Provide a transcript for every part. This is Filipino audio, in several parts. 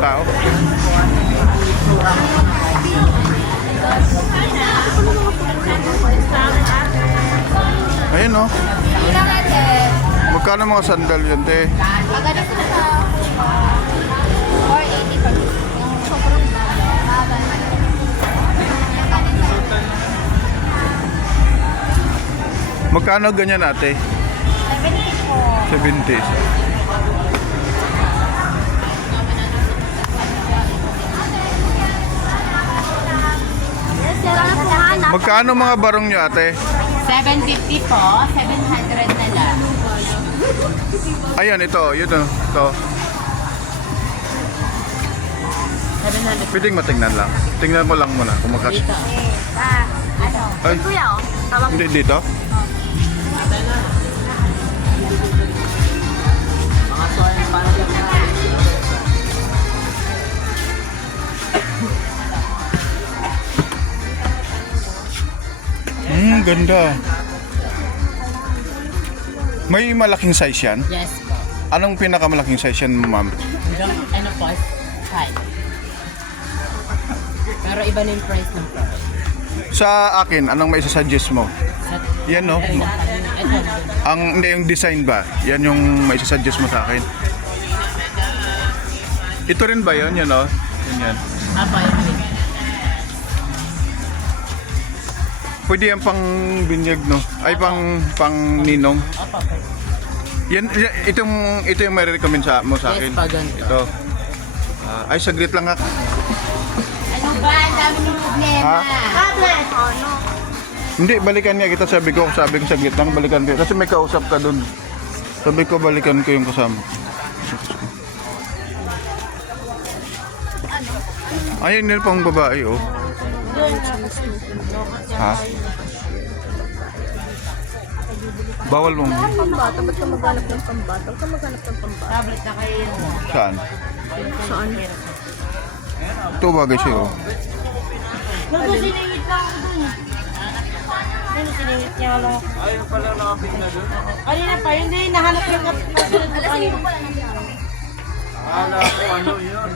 tao. Ayun, no? Magkano mga sandal yun, te? Maganda sila sa 480 pag yung sobrang baba. Magkano ganyan, ate? 70 po. 70. Magkano mga barong nyo, ate? 750 po, 700 na lang. Ayan, ito. Yun, ito. 700. Pwedeng matingnan lang. Tingnan mo lang muna kung magkas... Dito. Ano? Ay, Kuya, oh. Tawag hindi dito? Ganda. May malaking size yan? Yes po. Anong pinakamalaking size yan, ma'am? Hanggang ano po, 5. Pero iba na yung price ng product. Sa akin, anong may suggest mo? Yan, no? Ito. Hindi, yung design ba? Yan yung may suggest mo sa akin. Ito rin ba yun? Yan, no? Yan. Apa yun? Pwede yan pang binyag, no? Ay, pang ninong. Apa. Yan, ito yung may recommend mo sa akin. Yes, pa ganito. Ito. Ay, saglit lang ha. Ano ba? Ang dami ng problema. Ha? Tablet. Ano? Hindi, balikan niya kita. Sabi ko saglit lang, balikan ko. Kasi may kausap ka dun. Sabi ko, balikan ko yung kasama. Ayun nila pang babae, oh. Ha? Bawal mong... Pambata, ba't ka maghanap ng pambata? Ba't ka maghanap ng pambata? Tablet na kayo. Saan? Saan? Ito bagay siya, oh. Nagsisiningit lang ako dun. Siningit niya lang ako. Ayun pala nakapit na doon. Kanina pa, hindi. Nahanap yung kasunod ko kanina. Akala ko ano yun.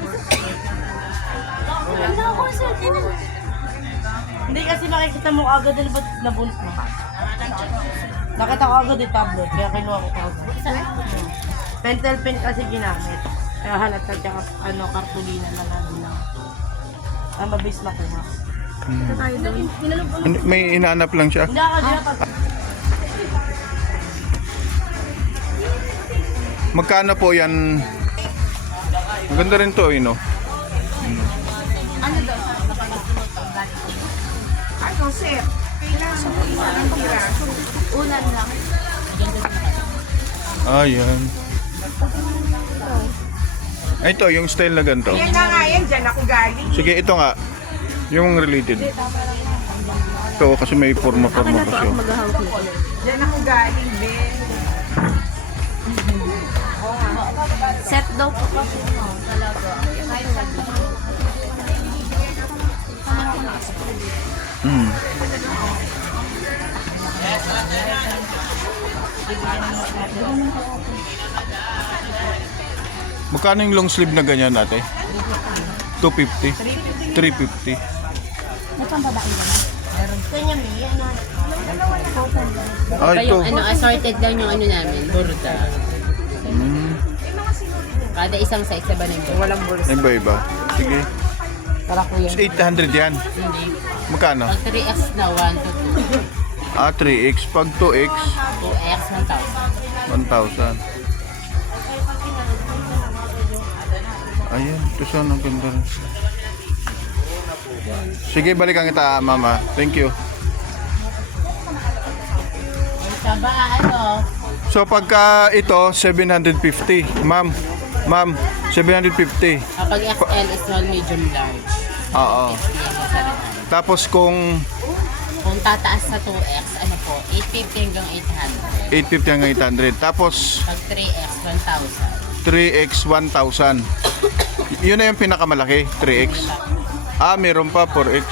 Hindi kasi makikita mo agad din ba't nabunot mo. Nakita ko agad yung tablet, kaya kinuha ko agad. Pentel pen kasi ginamit. Kaya halata tsaka kartulina na lang lang. Ang mabilis makuha. Tayo doon. May inaanap lang siya. Hindi ako dyan pa. Magkano po yan? Maganda rin to, no? Ano daw? Ano, sir? Kailangan mo ilang piraso. Ulan lang. Ayan. Ito, yung style na ganito. Yan na nga yan, dyan ako galing. Sige, ito nga. Yung related. Ito, kasi may forma-forma pa siya. Maghahawak nito. Diyan ako galing, Ben. Set daw po pa. Mm. Magkano yung long sleeve na ganyan natin? 250? 350? Kanya may ano. Ah, ito. Assorted lang yung ano namin, burda. Kada isang size na ba na yung walang burda? Iba-iba. Sige. Para kuya. 800 yan. Hindi. Magkano? Pag 3X na 1 to 2. 3X. Pag 2X, 2X 1,000. 1,000. Ayan, ito saan ang ganda rin. Sige, balikan kita, mama. Thank you. Saba ano? So, pagka ito, 750. Ma'am, 750. Kapag XL, small, medium, large. Oo. Tapos kung Kung tataas sa 2X, ano po, 850 hanggang 800. 850 hanggang 800. Tapos Pag 3X, 1,000. 3X, 1,000. Yun na yung pinakamalaki, 3X. Meron pa 4X.